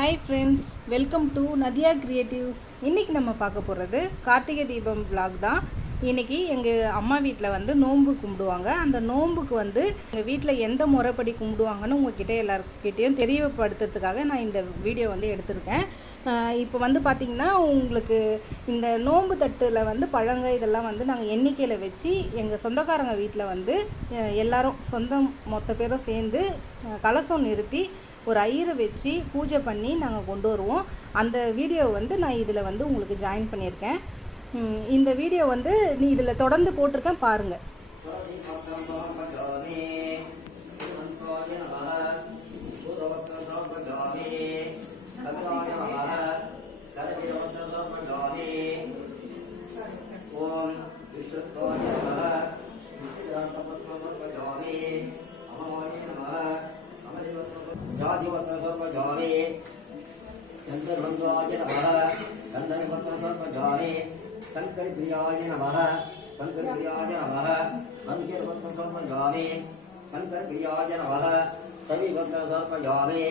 Hi friends welcome to Nadia creatives இன்றைக்கி நம்ம பார்க்க போகிறது கார்த்திகை தீபம் விலாக் தான். இன்றைக்கி எங்கள் அம்மா வீட்டில் வந்து நோன்பு கும்பிடுவாங்க. அந்த நோன்புக்கு வந்து எங்கள் வீட்டில் எந்த முறைப்படி கும்பிடுவாங்கன்னு உங்ககிட்ட எல்லாருக்கிட்டேயும் தெரியப்படுத்துறதுக்காக நான் இந்த வீடியோ வந்து எடுத்திருக்கேன். இப்போ வந்து பார்த்திங்கன்னா உங்களுக்கு இந்த நோன்பு தட்டில் வந்து பழங்க இதெல்லாம் வந்து நாங்கள் எண்ணிக்கையில் வச்சு எங்கள் சொந்தக்காரங்க வீட்டில் வந்து எல்லாரும் சொந்தம் மொத்த பேரும் சேர்ந்து கலசம் நிறுத்தி ஒரு ஐயரை வச்சு பூஜை பண்ணி நாங்கள் கொண்டு வருவோம். அந்த வீடியோ வந்து நான் இதில் வந்து உங்களுக்கு ஜாயின் பண்ணியிருக்கேன். இந்த வீடியோ வந்து நீ இதில் தொடர்ந்து போட்டிருக்கேன் பாருங்கள் सर्वधामे शङ्करप्रियाय नमः शङ्करप्रियाय नमः मन्दिरभक्त सर्वधामे शङ्करप्रियाय नमः सविभक्त सर्वधामे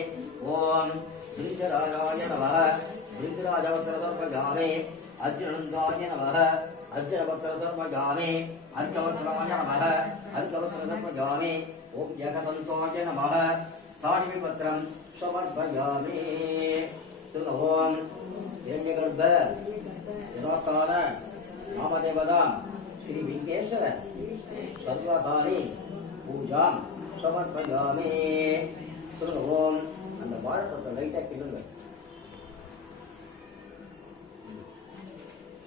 ॐ बृन्दराजाय नमः बृन्दराजभक्त सर्वधामे अर्जुनन्दाय नमः अर्जुनभक्त सर्वधामे अर्कवत्राय नमः अर्कवत्र सर्वधामे ॐ जगदन्ताय नमः साडिविपत्रं समर्पयामि ॐ हिरण्यगर्भ சிவகால நாமதேவதாம் ஸ்ரீ விங்கேஸ்வர சர்வகாலி பூஜாம் சமர்ப்பயாமே. சொல்லுங்க ஓம் அந்த வாழைப்பழத்தை லைட்டாக கிள்ளுங்க.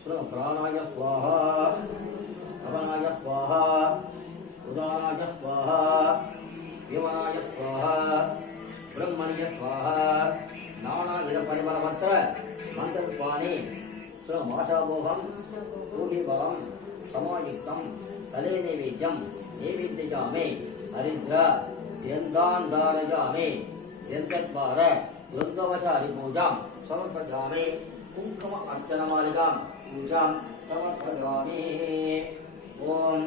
சொல்லுங்க பிராணாய ஸ்வாஹா அவனாய ஸ்வாஹா உதானாய ஸ்வாஹா விமனாய ஸ்வாஹா பிரம்மணிய ஸ்வாஹா நானா விட பரிமள மந்திர மந்திரபாணி ஸோ மாஷாபோகம் பூகிபலம் சமாயுக்தம் தலே நைவேத்தியம் நைவேத்தியாமே ஹரித்ர எந்தாந்தாரஜாமே எந்தத்வார யொந்தவசாரி பூஜாம் சமர்ப்பஜாமே குங்கும அர்ச்சனமாலிகாம் பூஜாம் சமர்ப்பஜாமே ஓம்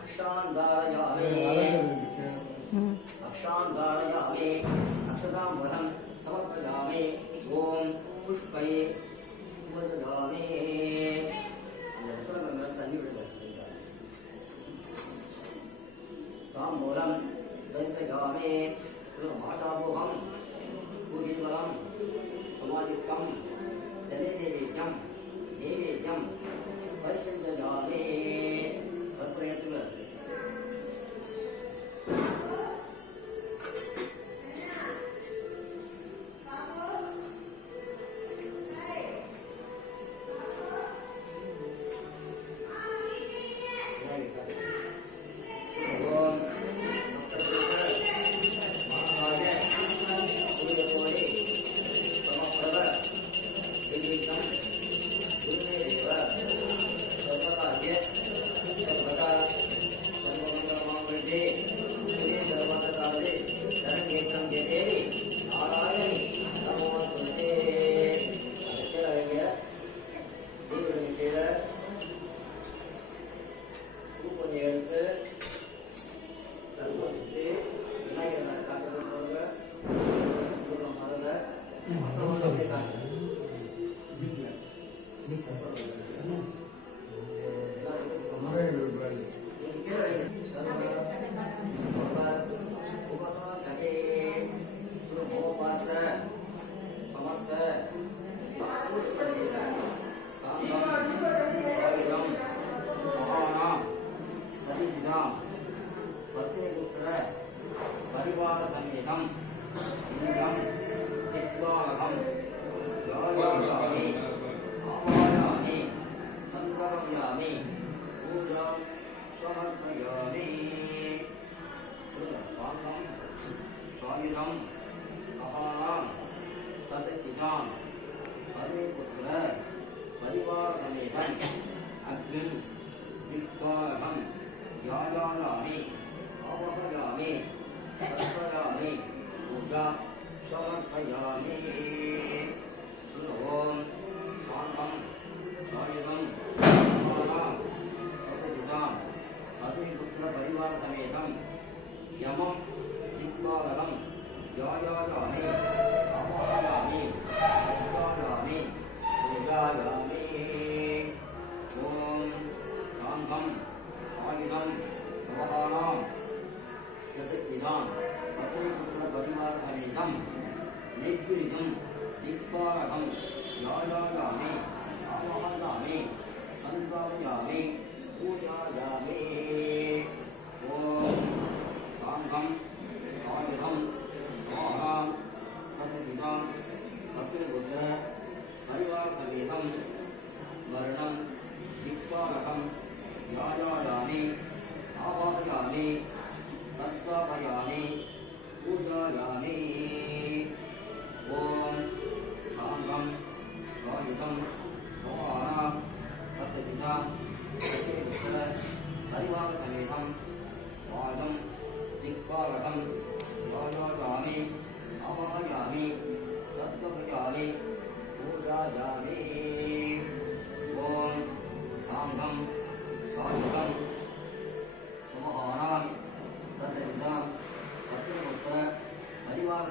அக்ஷாந்தாரஜாமே அக்ஷாந்தாரஜாமே அக்ஷதாம்பரம் சமர்ப்பஜாமே ஓம் புஷ்பயே มูลำเป็นไปก่อเมหลวงพ่อชอบผู้คำผู้ยินรลำสมอดิกำจะได้ดีดีจำดีดีจำเป็นไปก่อเมเป็นเปรตเกิด யமம் திக்பாலனம் யாயாயாமே அபாயாமே யுகாயாமே யுகாயாமே ஓம் ராங்கம் ஆயுதம் நவதானாம் சசக்திதான் பத்ரிபுத்திர பரிமார்கமிதம் நெய்குரிதம் திக்பாலனம் யாயாயாமே அபாயாமே கல்வாயாமே பூயாயாமே ஓம் சாங்கம் ஆயுதம் மோகம் சசதிகாம் பத்ரிபுத்திர பரிவார சங்கீதம் வருணம்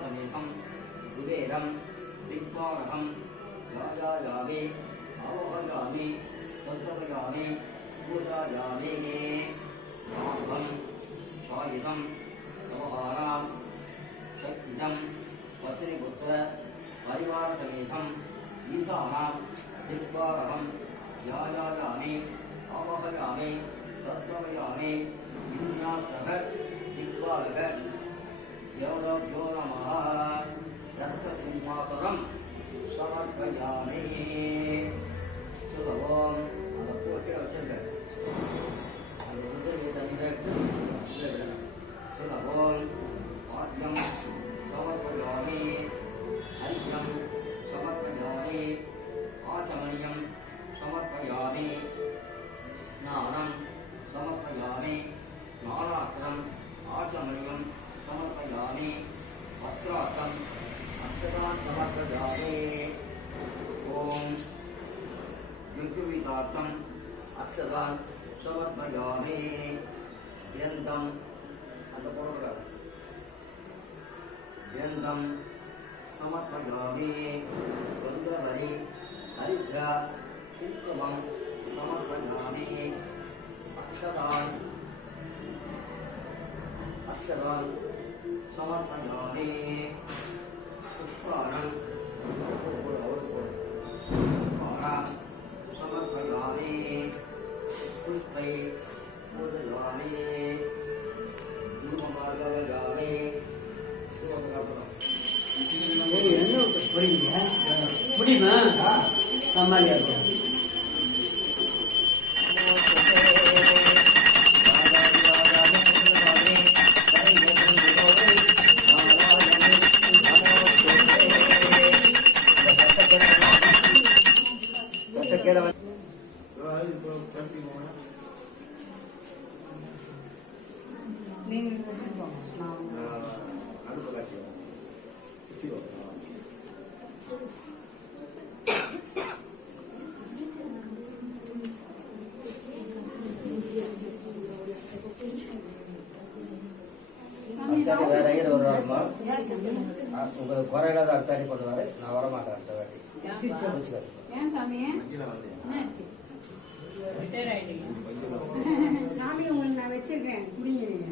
là mình không cứ về đông đinh po là không. Rõ do rõ vi rõ vô không rõ vi không không rõ vi vô do rõ vi nghe rõ không có gì không có họ ra. Chất gì không có tư đi bột ra có đi qua là mình không ý rõ ra đinh là không. Rõ do rõ vi rõ vô không rõ vi rõ do rõ vi ý rõ là hết đinh po là hết யோகோ நமः ரத்த சிம்மாசனம் சமர்ப்பயாமி. சுலபம் அந்த பூக்கை வச்சிருக்க கிரந்தம் சமர்ப்பயாமி. சுந்தரவரி ஹரித்ரா குங்குமம் சமர்ப்பயாமி. அக்ஷதான் அக்ஷதான் சமர்ப்பயாமி. புஷ்பானம் அடுத்தாடி வேற ஐயர் வருவாருமா? உங்க குறையில தான் அடுத்தாடி பண்ணுவாரு. நான் வரமாட்டேன் அடுத்த வாட்டி? சாமி? உங்களுக்கு நான் வச்சிருக்கேன். குடிங்க நீங்க.